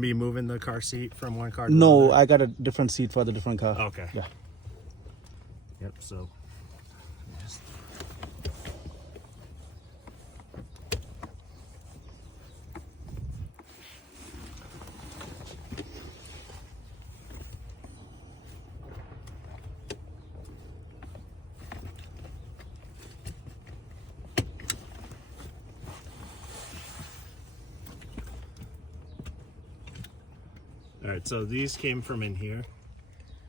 Be moving the car seat from one car to the No, other? I got a different seat for the different car. Okay. Yeah. Yep, so. Yes. All right, so these came from in here.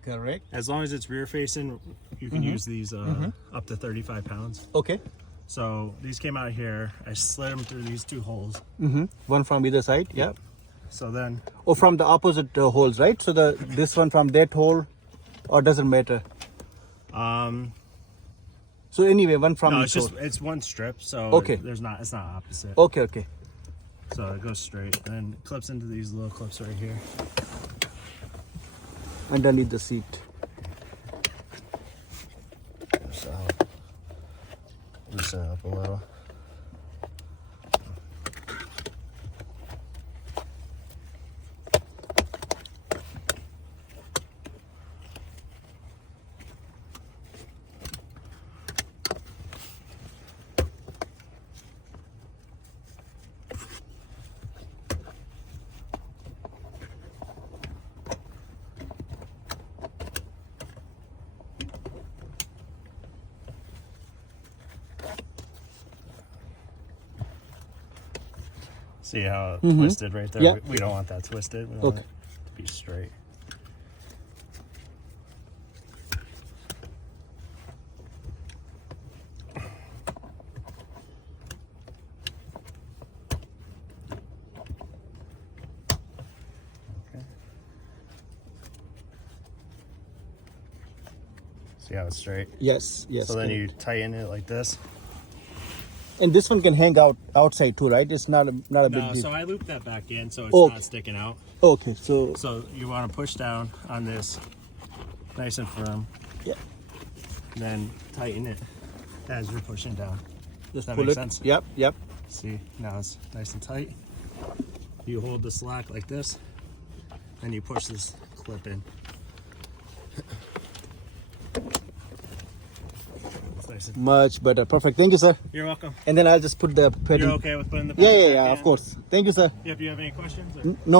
Correct. As long as it's rear facing, you can use these up to 35 pounds. Okay. So these came out here. I slid them through these two holes. One from either side. Yeah. So then, Or from the opposite holes, right? So this one from that hole, or doesn't matter. So anyway, one from no, each it's hole. it's one strip. So Okay. it's not opposite. Okay, okay. So it goes straight and then clips into these little clips right here. Underneath the seat. So loosen it up a little. See how it twisted right there? Yeah. We don't want that twisted. We want Okay. it to be straight. Okay. See how it's straight? Yes, yes. So then you tighten it like this. And this one can hang out outside too, right? It's not a big No, deal. so I looped that back in so it's Okay. not sticking out. Okay, so So you want to push down on this nice and firm, yeah, then tighten it as you're pushing down. just that pull make it. sense? Yep, yep. See, now it's nice and tight. You hold the slack like this, and you push this clip in. It's nice and- Much better. Perfect. Thank you, sir. You're welcome. And then I'll just put the pedal. You're okay with putting the Yeah, pedal yeah, back yeah. in? Of course. Thank you, sir. Yep. Do you have any questions? Or? No.